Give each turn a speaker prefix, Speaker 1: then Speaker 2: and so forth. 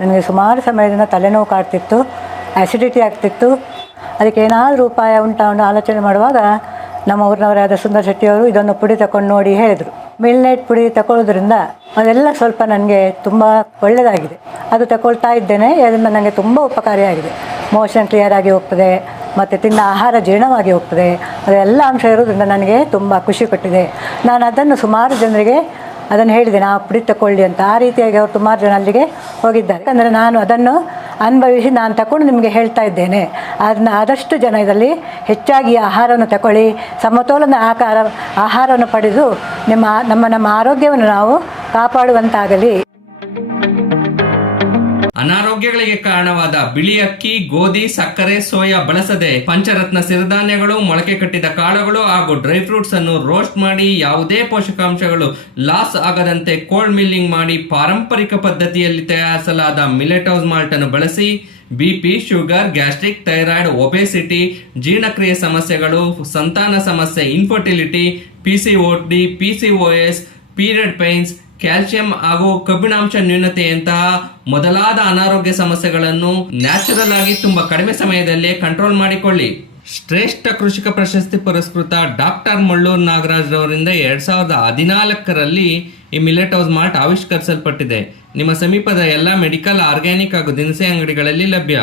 Speaker 1: ನನಗೆ ಸುಮಾರು ಸಮಯದಿಂದ ತಲೆನೋವು ಕಾಡ್ತಿತ್ತು ಆ್ಯಸಿಡಿಟಿ ಆಗ್ತಿತ್ತು. ಅದಕ್ಕೆ ಏನಾದರೂ ಉಪಾಯ ಉಂಟಾ ಅನ್ನೋ ಆಲೋಚನೆ ಮಾಡುವಾಗ ನಮ್ಮ ಊರಿನವರಾದ ಸುಂದರ್ ಶೆಟ್ಟಿಯವರು ಇದನ್ನು ಪುಡಿ ತಗೊಂಡು ನೋಡಿ ಹೇಳಿದರು. ಮಿಲ್ನೈಟ್ ಪುಡಿ ತಗೊಳ್ಳೋದ್ರಿಂದ ಅದೆಲ್ಲ ಸ್ವಲ್ಪ ನನಗೆ ತುಂಬ ಒಳ್ಳೆಯದಾಗಿದೆ ಅದು ತಗೊಳ್ತಾ ಇದ್ದೇನೆ ಅದರಿಂದ ನನಗೆ ತುಂಬ ಉಪಕಾರಿಯಾಗಿದೆ. ಮೋಷನ್ ಕ್ಲಿಯರ್ ಆಗಿ ಹೋಗ್ತದೆ, ಮತ್ತು ತಿನ್ನ ಆಹಾರ ಜೀರ್ಣವಾಗಿ ಹೋಗ್ತದೆ. ಅದೆಲ್ಲ ಅಂಶ ಇರೋದ್ರಿಂದ ನನಗೆ ತುಂಬ ಖುಷಿ ಕೊಟ್ಟಿದೆ. ನಾನು ಅದನ್ನು ಸುಮಾರು ಜನರಿಗೆ ಅದನ್ನು ಹೇಳಿದೆ, ನಾವು ಪುಡಿ ತಗೊಳ್ಳಿ ಅಂತ. ಆ ರೀತಿಯಾಗಿ ಅವರು ಸುಮಾರು ಜನ ಅಲ್ಲಿಗೆ ಹೋಗಿದ್ದಾರೆ. ಯಾಕಂದರೆ ನಾನು ಅದನ್ನು ಅನುಭವಿಸಿ ನಾನು ತಗೊಂಡು ನಿಮಗೆ ಹೇಳ್ತಾ ಇದ್ದೇನೆ. ಅದನ್ನ ಆದಷ್ಟು ಜನ ಇದರಲ್ಲಿ ಹೆಚ್ಚಾಗಿ ಆಹಾರವನ್ನು ತಗೊಳ್ಳಿ ಸಮತೋಲನ ಆಕಾರ, ಆಹಾರವನ್ನು ಪಡೆದು ನಿಮ್ಮ, ನಮ್ಮ ನಮ್ಮ ಆರೋಗ್ಯವನ್ನು ನಾವು ಕಾಪಾಡುವಂತಾಗಲಿ.
Speaker 2: ಅನಾರೋಗ್ಯಗಳಿಗೆ ಕಾರಣವಾದ ಬಿಳಿ ಅಕ್ಕಿ, ಗೋಧಿ, ಸಕ್ಕರೆ, ಸೋಯಾ ಬಳಸದೆ ಪಂಚರತ್ನ ಸಿರಿಧಾನ್ಯಗಳು, ಮೊಳಕೆ ಕಟ್ಟಿದ ಕಾಳುಗಳು ಹಾಗೂ ಡ್ರೈ ಫ್ರೂಟ್ಸ್ ಅನ್ನು ರೋಸ್ಟ್ ಮಾಡಿ ಯಾವುದೇ ಪೋಷಕಾಂಶಗಳು ಲಾಸ್ ಆಗದಂತೆ ಕೋಲ್ಡ್ ಮಿಲ್ಲಿಂಗ್ ಮಾಡಿ ಪಾರಂಪರಿಕ ಪದ್ಧತಿಯಲ್ಲಿ ತಯಾರಿಸಲಾದ ಮಿಲೆಟ್ ಹೌಸ್ ಮಾಲ್ಟ್ ಅನ್ನು ಬಳಸಿ BP sugar, gastric, thyroid, obesity, ಜೀರ್ಣಕ್ರಿಯೆ ಸಮಸ್ಯೆಗಳು, ಸಂತಾನ ಸಮಸ್ಯೆ infertility PCOD PCOS period pains calcium ಹಾಗೂ ಕಬ್ಬಿಣಾಂಶ ನ್ಯೂನತೆಯಂತಹ ಮೊದಲಾದ ಅನಾರೋಗ್ಯ ಸಮಸ್ಯೆಗಳನ್ನು ನ್ಯಾಚುರಲ್ ಆಗಿ ತುಂಬಾ ಕಡಿಮೆ ಸಮಯದಲ್ಲಿ ಕಂಟ್ರೋಲ್ ಮಾಡಿಕೊಳ್ಳಿ. ಶ್ರೇಷ್ಠ ಕೃಷಿಕ ಪ್ರಶಸ್ತಿ ಪುರಸ್ಕೃತ ಡಾಕ್ಟರ್ ಮಳ್ಳೂರ್ ನಾಗರಾಜ್ ರವರಿಂದ ಎರಡ್ ಸಾವಿರದ ಹದಿನಾಲ್ಕರಲ್ಲಿ ಈ ಮಿಲೆಟ್ ಹೌಸ್ ಮಾರ್ಟ್ ಆವಿಷ್ಕರಿಸಲ್ಪಟ್ಟಿದೆ. ನಿಮ್ಮ ಸಮೀಪದ ಎಲ್ಲ ಮೆಡಿಕಲ್, ಆರ್ಗ್ಯಾನಿಕ್ ಹಾಗೂ ದಿನಸಿ ಅಂಗಡಿಗಳಲ್ಲಿ ಲಭ್ಯ.